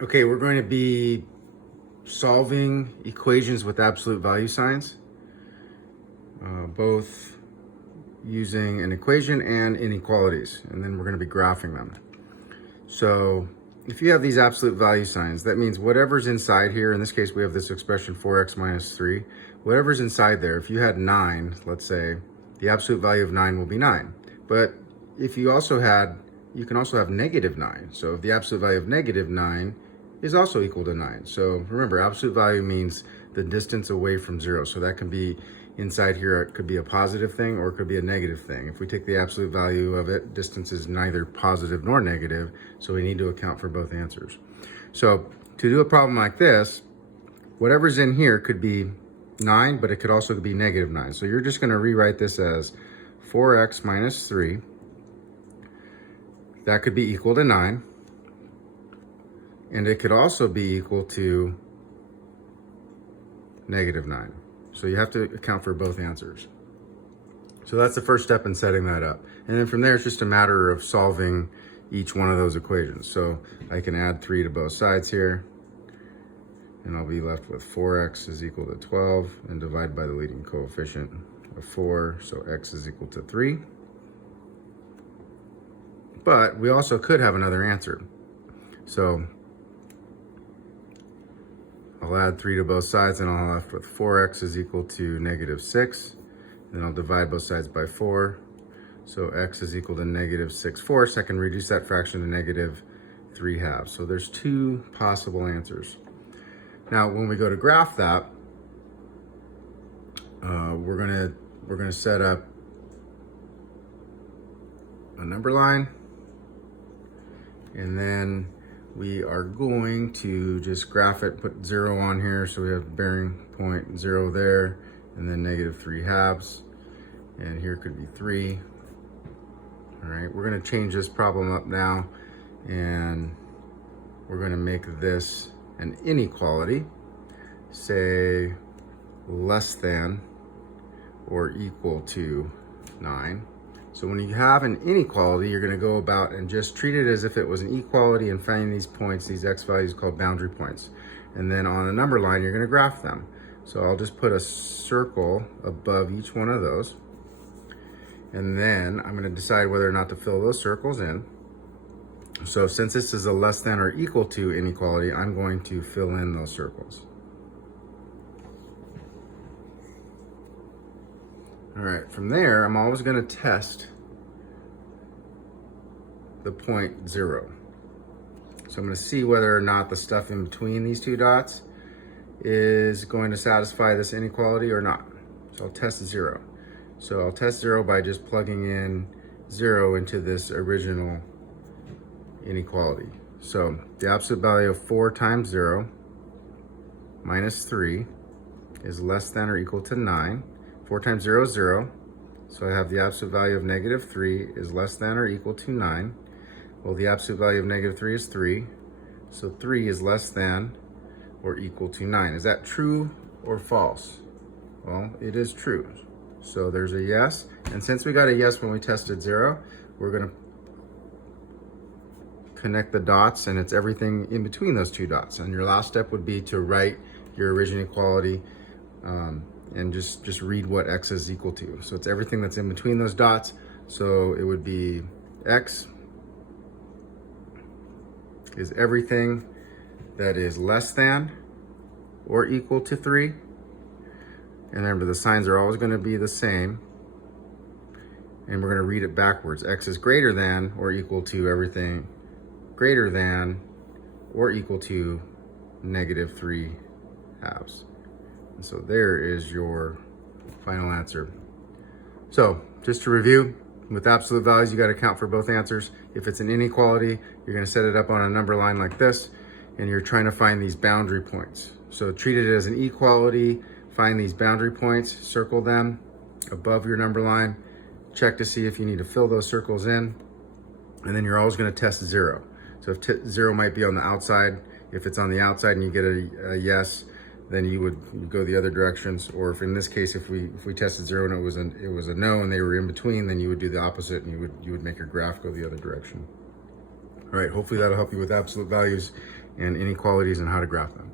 Okay, we're going to be solving equations with absolute value signs, both using an equation and inequalities, and then we're going to be graphing them. So if you have these absolute value signs, that means whatever's inside here, in this case we have this expression 4x minus 3, whatever's inside there, if you had 9, let's say, the absolute value of 9 will be 9. But if you also had, you can also have negative 9. So the absolute value of negative 9 is also equal to 9. So remember, absolute value means the distance away from 0. So that can be inside here, it could be a positive thing or it could be a negative thing. If we take the absolute value of it, distance is neither positive nor negative, so we need to account for both answers. So to do a problem like this, whatever's in here could be 9, but it could also be negative 9. So you're just going to rewrite this as 4x minus 3. That could be equal to 9. And it could also be equal to negative 9. So you have to account for both answers. So that's the first step in setting that up. And then from there, it's just a matter of solving each one of those equations. So I can add 3 to both sides here, and I'll be left with 4x is equal to 12, and divide by the leading coefficient of 4, so x is equal to 3. But we also could have another answer. So I'll add 3 to both sides, and I'll be left with 4x is equal to negative 6. Then I'll divide both sides by 4. So x is equal to negative 6/4. I can reduce that fraction to negative 3/2. So there's 2 possible answers. Now, when we go to graph that, we're gonna set up a number line, and then we are going to just graph it, put 0 on here, so we have bearing point 0 there, and then negative 3/2, and here could be 3. All right, we're gonna change this problem up now, and we're gonna make this an inequality, say less than or equal to 9. So when you have an inequality, you're going to go about and just treat it as if it was an equality and find these points, these x values called boundary points. And then on a number line, you're going to graph them. So I'll just put a circle above each one of those. And then I'm going to decide whether or not to fill those circles in. So since this is a less than or equal to inequality, I'm going to fill in those circles. All right, from there, I'm always going to test the point 0. So I'm going to see whether or not the stuff in between these 2 dots is going to satisfy this inequality or not. So I'll test 0. So I'll test 0 by just plugging in 0 into this original inequality. So the absolute value of 4 times 0 minus 3 is less than or equal to 9. 4 times 0 is 0, so I have the absolute value of negative 3 is less than or equal to 9. Well, the absolute value of negative 3 is 3, so 3 is less than or equal to 9. Is that true or false? Well, it is true. So there's a yes, and since we got a yes when we tested 0, we're going to connect the dots, and it's everything in between those 2 dots. And your last step would be to write your original equality and just read what x is equal to. So it's everything that's in between those dots. So it would be x is everything that is less than or equal to 3. And remember, the signs are always going to be the same. And we're going to read it backwards. X is greater than or equal to everything greater than or equal to negative 3/2. And so there is your final answer. So just to review, with absolute values, you got to account for both answers. If it's an inequality, you're going to set it up on a number line like this, and you're trying to find these boundary points. So treat it as an equality, find these boundary points, circle them above your number line, check to see if you need to fill those circles in, and then you're always going to test 0. So if 0 might be on the outside, if it's on the outside and you get a yes, then you would go the other directions. Or if in this case, if we tested 0 and it was a no and they were in between, then you would do the opposite and you would make your graph go the other direction. All right, hopefully that'll help you with absolute values and inequalities and how to graph them.